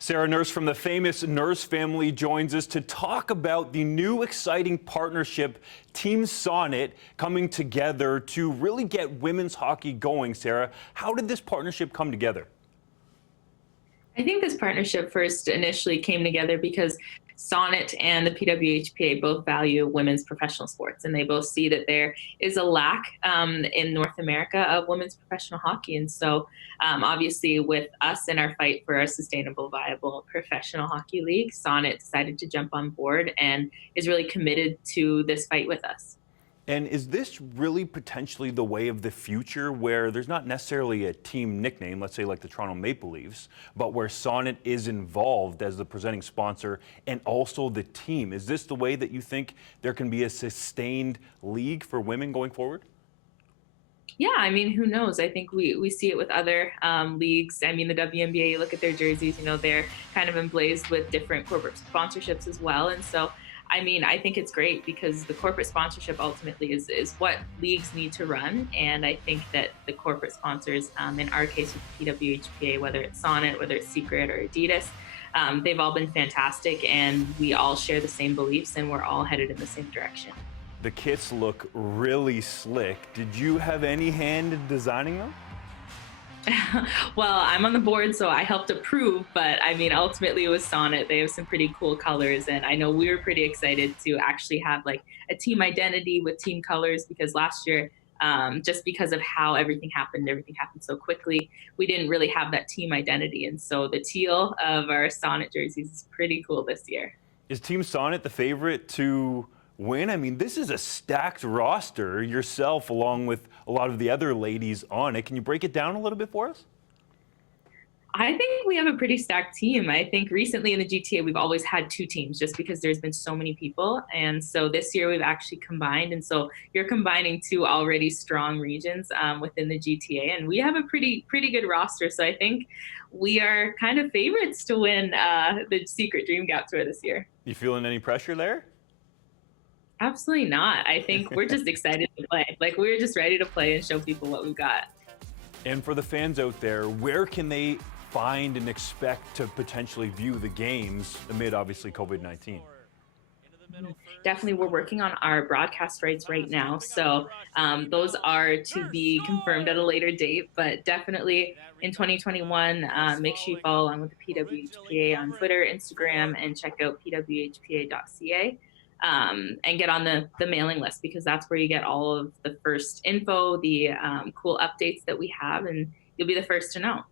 Sarah Nurse from the famous Nurse family joins us to talk about the new exciting partnership, Team Sonnet, coming together to really get women's hockey going. Sarah, how did this partnership come together? I think this partnership first initially came together because Sonnet and the PWHPA both value women's professional sports, and they both see that there is a lack in North America of women's professional hockey. And so, obviously, with us in our fight for a sustainable, viable professional hockey league, Sonnet decided to jump on board and is really committed to this fight with us. And is this really potentially the way of the future where there's not necessarily a team nickname, let's say like the Toronto Maple Leafs, but where Sonnet is involved as the presenting sponsor and also the team? Is this the way that you think there can be a sustained league for women going forward? Yeah, I mean, who knows? I think we see it with other leagues. I mean, the WNBA, you look at their jerseys, they're kind of emblazed with different corporate sponsorships as well. And so, I mean, I think it's great because the corporate sponsorship ultimately is what leagues need to run. And I think that the corporate sponsors, in our case with PWHPA, whether it's Sonnet, whether it's Secret or Adidas, they've all been fantastic. And we all share the same beliefs and we're all headed in the same direction. The kits look really slick. Did you have any hand in designing them? Well, I'm on the board, so I helped approve, but I mean, ultimately it was Sonnet. They have some pretty cool colors, and I know we were pretty excited to actually have like a team identity with team colors because last year, just because of how everything happened so quickly, we didn't really have that team identity. And so the teal of our Sonnet jerseys is pretty cool this year. Is Team Sonnet the favorite to win? I mean, this is a stacked roster, yourself along with a lot of the other ladies on it. Can you break it down a little bit for us? I think we have a pretty stacked team. I think recently in the GTA, we've always had two teams just because there's been so many people. And so this year we've actually combined. And so you're combining two already strong regions within the GTA. And we have a pretty good roster. So I think we are kind of favorites to win the Secret Dream Gap Tour this year. You feeling any pressure there? Absolutely not. I think we're just excited to play. Like, we're just ready to play and show people what we've got. And for the fans out there, where can they find and expect to potentially view the games amid obviously COVID-19? Definitely, we're working on our broadcast rights right now. So those are to be confirmed at a later date. But definitely in 2021, make sure you follow along with the PWHPA on Twitter, Instagram, and check out pwhpa.ca. And get on the mailing list because that's where you get all of the first info, the cool updates that we have, and you'll be the first to know.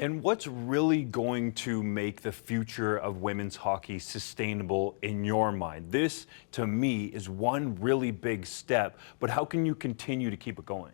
And what's really going to make the future of women's hockey sustainable in your mind? This, to me, is one really big step, but how can you continue to keep it going?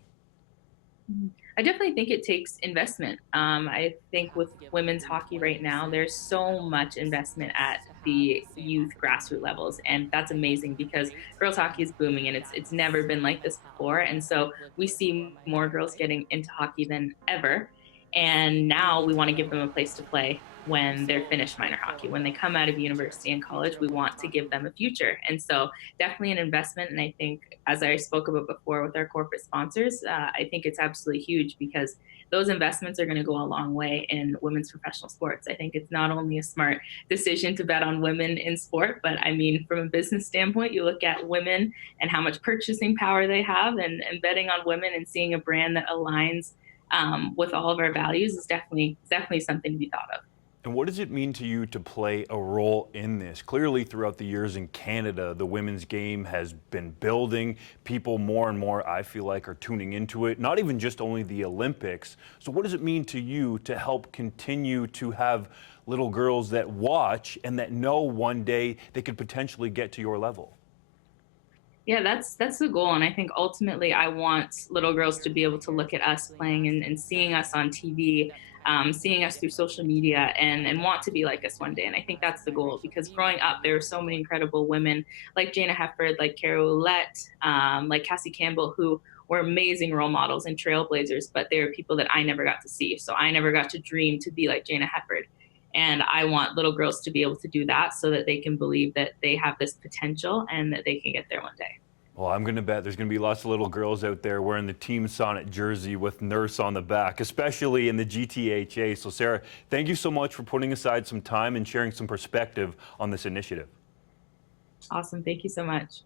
I definitely think it takes investment. I think with women's hockey right now, there's so much investment at the youth grassroots levels, and that's amazing because girls hockey is booming and it's never been like this before. And so we see more girls getting into hockey than ever. And now we want to give them a place to play when they're finished minor hockey. When they come out of university and college, we want to give them a future. And so definitely an investment. And I think, as I spoke about before with our corporate sponsors, I think it's absolutely huge because those investments are going to go a long way in women's professional sports. I think it's not only a smart decision to bet on women in sport, but I mean, from a business standpoint, you look at women and how much purchasing power they have, and betting on women and seeing a brand that aligns with all of our values is definitely something to be thought of. And what does it mean to you to play a role in this? Clearly, throughout the years in Canada, the women's game has been building. People more and more, I feel like, are tuning into it, not even just only the Olympics. So what does it mean to you to help continue to have little girls that watch and that know one day they could potentially get to your level? Yeah, that's the goal. And I think ultimately I want little girls to be able to look at us playing and seeing us on TV, seeing us through social media and want to be like us one day. And I think that's the goal because growing up, there were so many incredible women like Jana Hefford, like Carol Ouellette, like Cassie Campbell, who were amazing role models and trailblazers, but they were people that I never got to see. So I never got to dream to be like Jana Hefford. And I want little girls to be able to do that so that they can believe that they have this potential and that they can get there one day. Well, I'm going to bet there's going to be lots of little girls out there wearing the Team Sonnet jersey with Nurse on the back, especially in the GTHA. So, Sarah, thank you so much for putting aside some time and sharing some perspective on this initiative. Awesome. Thank you so much.